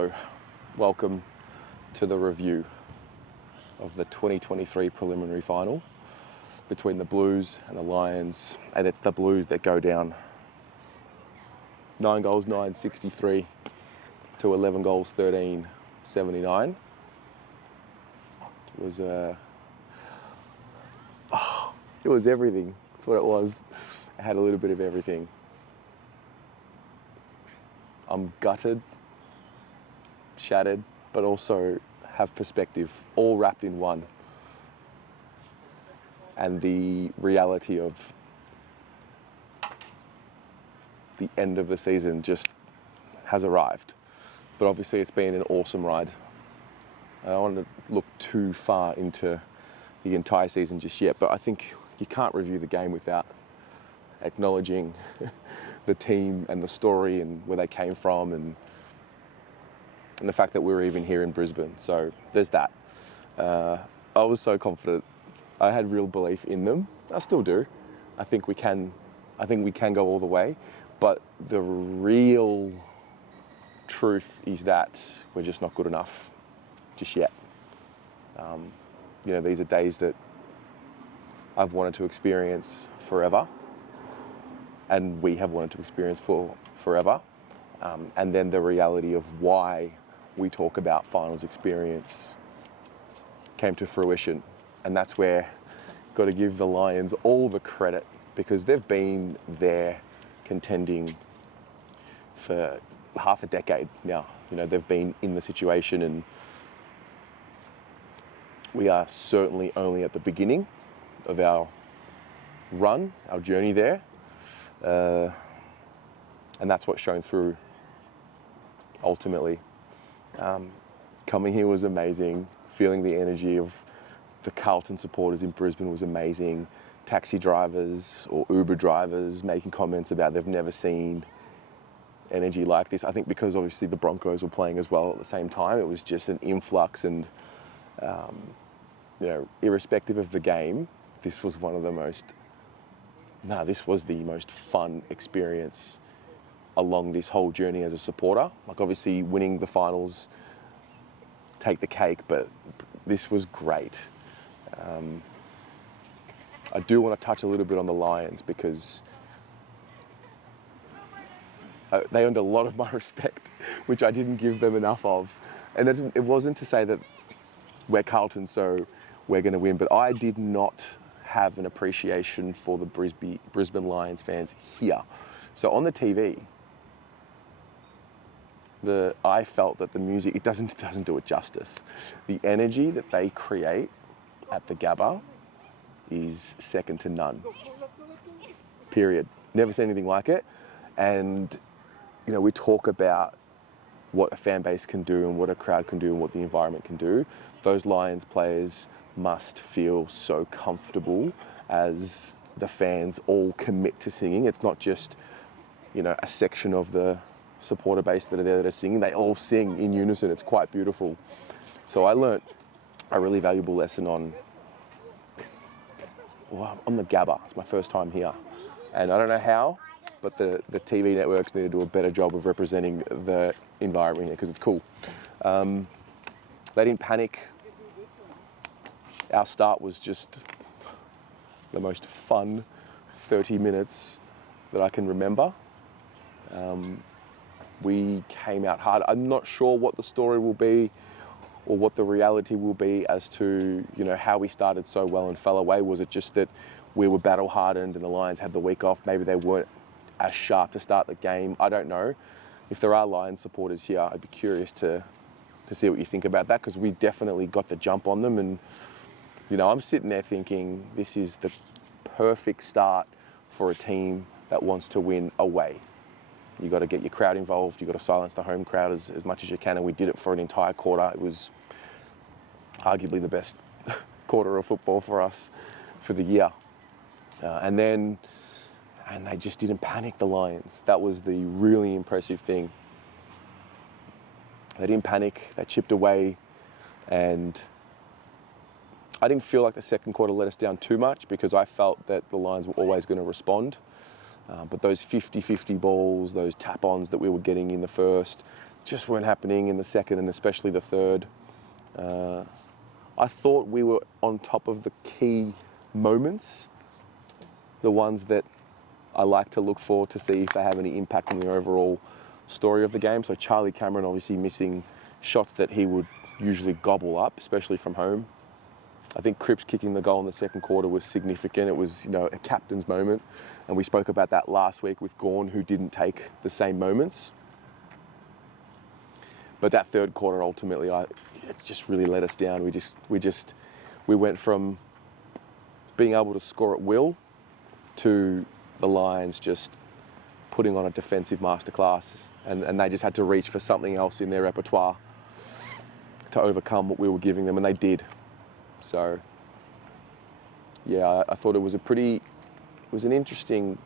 Hello, welcome to the review of the 2023 preliminary final between the Blues and the Lions, and it's the Blues that go down 9 goals, 963 to 11 goals, 1379. It was everything. That's what it was. It had a little bit of everything. I'm gutted, shattered, but also have perspective, all wrapped in one. And the reality of the end of the season just has arrived. But obviously it's been an awesome ride. I don't want to look too far into the entire season just yet, but I think you can't review the game without acknowledging the team and the story and where they came from and the fact that we're even here in Brisbane. So there's that. I was so confident. I had real belief in them. I still do. I think we can go all the way. But the real truth is that we're just not good enough just yet. These are days that I've wanted to experience forever, and we have wanted to experience for forever. And then the reality of why we talk about finals experience came to fruition. And that's where I've got to give the Lions all the credit, because they've been there contending for half a decade now. They've been in the situation, and we are certainly only at the beginning of our run, our journey there. And that's what's shown through ultimately. Coming here was amazing. Feeling the energy of the Carlton supporters in Brisbane was amazing. Taxi drivers or Uber drivers making comments about they've never seen energy like this. I think because obviously the Broncos were playing as well at the same time, it was just an influx, and irrespective of the game, this was the most fun experience along this whole journey as a supporter. Like, obviously winning the finals take the cake, but this was great. I do want to touch a little bit on the Lions, because they earned a lot of my respect, which I didn't give them enough of. And it wasn't to say that we're Carlton, so we're going to win, but I did not have an appreciation for the Brisbane Lions fans here. So on the TV, I felt that the music, it doesn't do it justice. The energy that they create at the Gabba is second to none. Period. Never seen anything like it. And we talk about what a fan base can do and what a crowd can do and what the environment can do. Those Lions players must feel so comfortable as the fans all commit to singing. It's not just, a section of the supporter base that are there that are singing. They all sing in unison. It's quite beautiful. So I learnt a really valuable lesson on the Gabba. It's my first time here. And I don't know how, but the TV networks need to do a better job of representing the environment here, because it's cool. They didn't panic. Our start was just the most fun 30 minutes that I can remember. We came out hard. I'm not sure what the story will be or what the reality will be as to, how we started so well and fell away. Was it just that we were battle hardened and the Lions had the week off? Maybe they weren't as sharp to start the game. I don't know. If there are Lions supporters here, I'd be curious to see what you think about that, because we definitely got the jump on them. And, I'm sitting there thinking this is the perfect start for a team that wants to win away. You got to get your crowd involved. You got to silence the home crowd as much as you can, and we did it for an entire quarter. It was arguably the best quarter of football for us for the year. And they just didn't panic, the Lions. That was the really impressive thing. They didn't panic. They chipped away, and I didn't feel like the second quarter let us down too much, because I felt that the Lions were always going to respond. But those 50-50 balls, those tap-ons that we were getting in the first, just weren't happening in the second and especially the third. I thought we were on top of the key moments, the ones that I like to look for to see if they have any impact on the overall story of the game. So Charlie Cameron obviously missing shots that he would usually gobble up, especially from home. I think Cripps kicking the goal in the second quarter was significant. It was, a captain's moment. And we spoke about that last week with Gawn, who didn't take the same moments. But that third quarter, ultimately, it just really let us down. We went from being able to score at will to the Lions just putting on a defensive masterclass, and they just had to reach for something else in their repertoire to overcome what we were giving them, and they did. So, yeah, I thought it was an interesting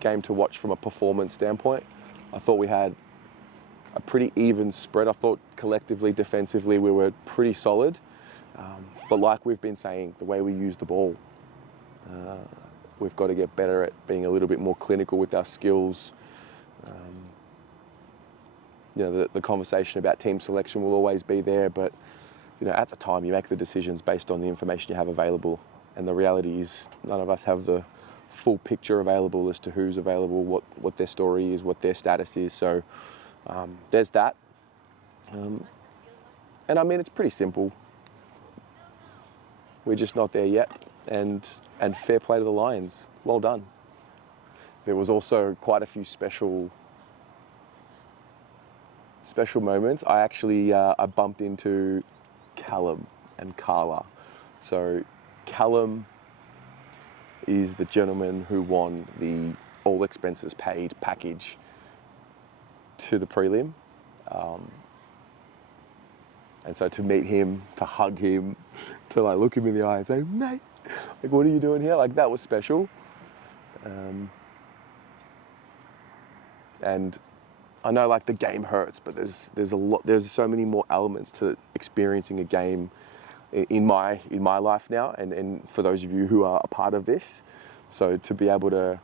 game to watch from a performance standpoint. I thought we had a pretty even spread. I thought collectively, defensively, we were pretty solid. But like we've been saying, the way we use the ball, we've got to get better at being a little bit more clinical with our skills. The conversation about team selection will always be there, but at the time you make the decisions based on the information you have available. And the reality is none of us have the full picture available as to who's available, what their story is, what their status is. So there's that. And I mean, it's pretty simple. We're just not there yet. And fair play to the Lions. Well done. There was also quite a few special moments. I actually I bumped into Callum and Carla. So Callum is the gentleman who won the all expenses paid package to the prelim. And so to meet him, to hug him, to look him in the eye and say, mate, what are you doing here? That was special. And I know the game hurts, but there's so many more elements to experiencing a game in my life now, and for those of you who are a part of this. So to be able to,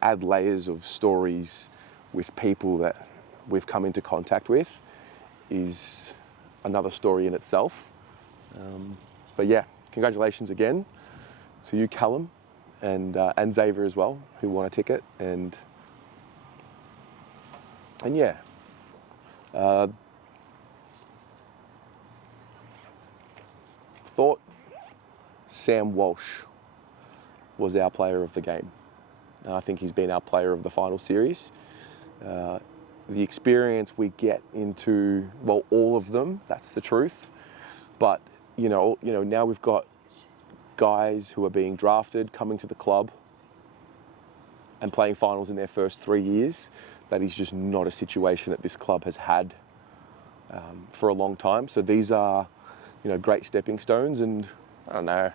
add layers of stories with people that we've come into contact with is another story in itself. But yeah, congratulations again to you, Callum, and Xavier as well, who won a ticket. And yeah, thought Sam Walsh was our player of the game. And I think he's been our player of the final series. The experience we get into, all of them, that's the truth. But, now we've got guys who are being drafted, coming to the club and playing finals in their first 3 years. That is just not a situation that this club has had for a long time. So these are, great stepping stones. And I don't know,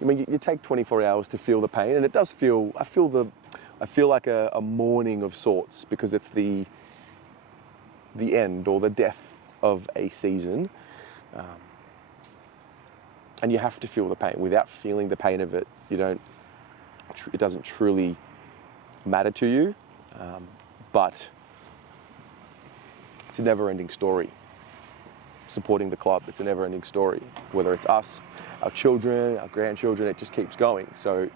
you take 24 hours to feel the pain, and it does feel, I feel like a mourning of sorts, because it's the end or the death of a season. And you have to feel the pain. Without feeling the pain of it, it doesn't truly matter to you. But it's a never-ending story. Supporting the club, it's a never-ending story. Whether it's us, our children, our grandchildren, it just keeps going. So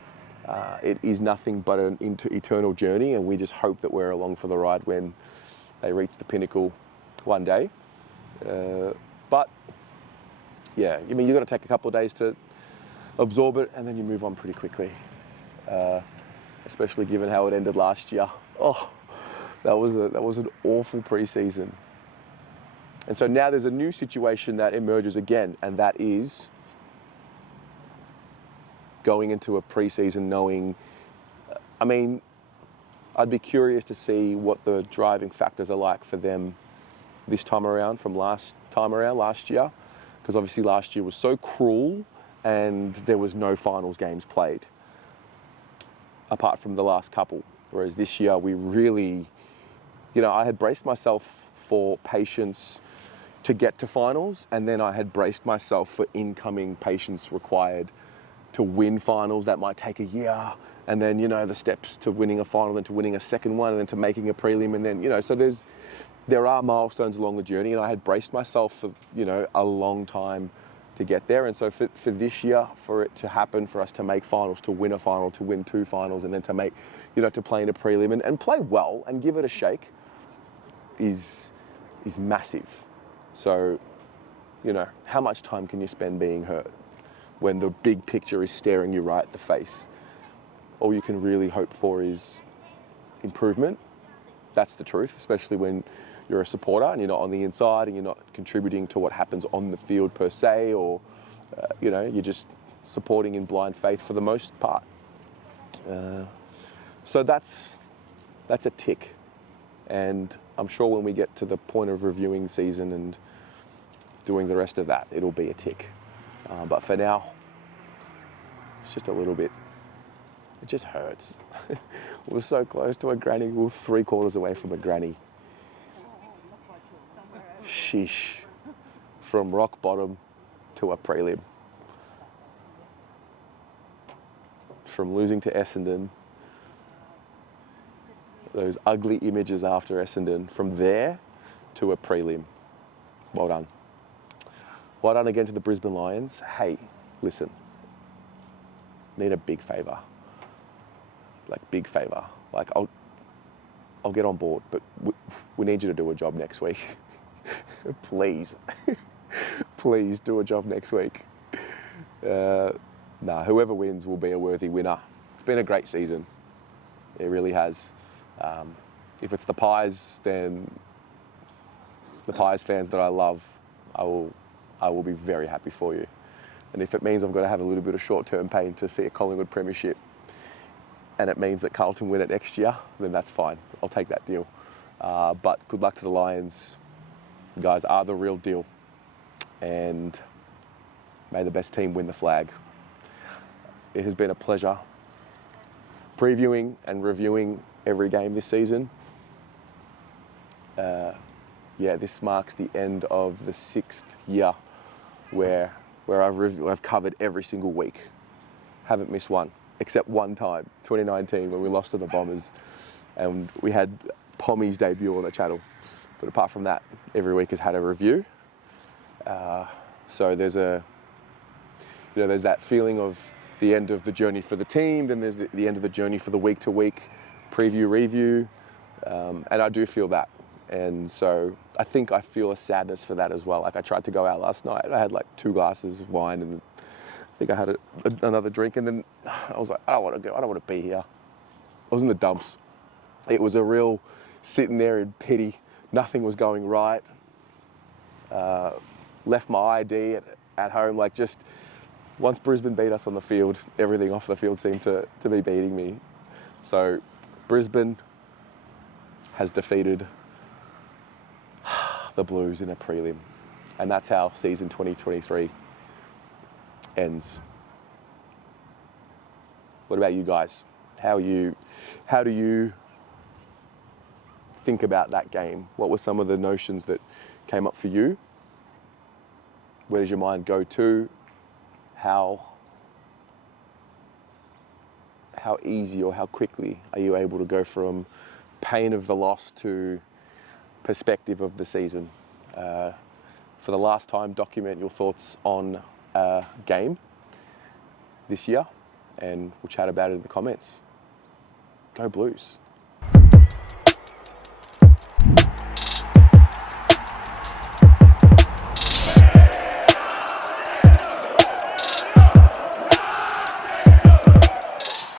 it is nothing but an eternal journey, and we just hope that we're along for the ride when they reach the pinnacle one day. But yeah, you've got to take a couple of days to absorb it, and then you move on pretty quickly. Especially given how it ended last year. Oh, that was an awful pre-season. And so now there's a new situation that emerges again, and that is going into a pre-season knowing, I'd be curious to see what the driving factors are like for them this time around from last year, because obviously last year was so cruel and there was no finals games played apart from the last couple. Whereas this year we really, I had braced myself for patience to get to finals, and then I had braced myself for incoming patience required to win finals, that might take a year. And then, the steps to winning a final, then to winning a second one, and then to making a prelim. And then, so there are milestones along the journey. And I had braced myself for, a long time to get there. And so for this year, for it to happen, for us to make finals, to win a final, to win 2 finals, and then to make, to play in a prelim and play well and give it a shake is massive. So, how much time can you spend being hurt when the big picture is staring you right at the face? All you can really hope for is improvement. That's the truth, especially when you're a supporter and you're not on the inside and you're not contributing to what happens on the field per se, or, you're just supporting in blind faith for the most part. So that's a tick. And I'm sure when we get to the point of reviewing season and doing the rest of that, it'll be a tick. But for now, it's just a little bit. It just hurts. We're so close to a granny. We're 3/4 away from a granny. Sheesh. From rock bottom to a prelim. From losing to Essendon, those ugly images after Essendon, from there to a prelim. Well done. Well done again to the Brisbane Lions. Hey, listen. Need a big favour. Big favour. I'll get on board, but we need you to do a job next week. Please. Please do a job next week. Whoever wins will be a worthy winner. It's been a great season. It really has. If it's the Pies, then the Pies fans that I love, I will be very happy for you. And if it means I've got to have a little bit of short-term pain to see a Collingwood premiership, and it means that Carlton win it next year, then that's fine. I'll take that deal. But good luck to the Lions. You guys are the real deal. And may the best team win the flag. It has been a pleasure previewing and reviewing every game this season. This marks the end of the 6th year where I've covered every single week. Haven't missed one, except one time, 2019, when we lost to the Bombers, and we had Pommy's debut on the channel. But apart from that, every week has had a review. So there's there's that feeling of the end of the journey for the team, then there's the end of the journey for the week-to-week preview, review, and I do feel that. And so I think I feel a sadness for that as well. I tried to go out last night. I had 2 glasses of wine, and I think I had another drink, and then I was like, I don't want to go. I don't want to be here. I was in the dumps. It was a real sitting there in pity. Nothing was going right. Left my ID at home. Just once Brisbane beat us on the field, everything off the field seemed to be beating me. So Brisbane has defeated the Blues in a prelim. And that's how season 2023 ends. What about you guys? How do you think about that game? What were some of the notions that came up for you? Where does your mind go to? How easy or how quickly are you able to go from pain of the loss to perspective of the season? For the last time, document your thoughts on a game this year, and we'll chat about it in the comments. Go Blues.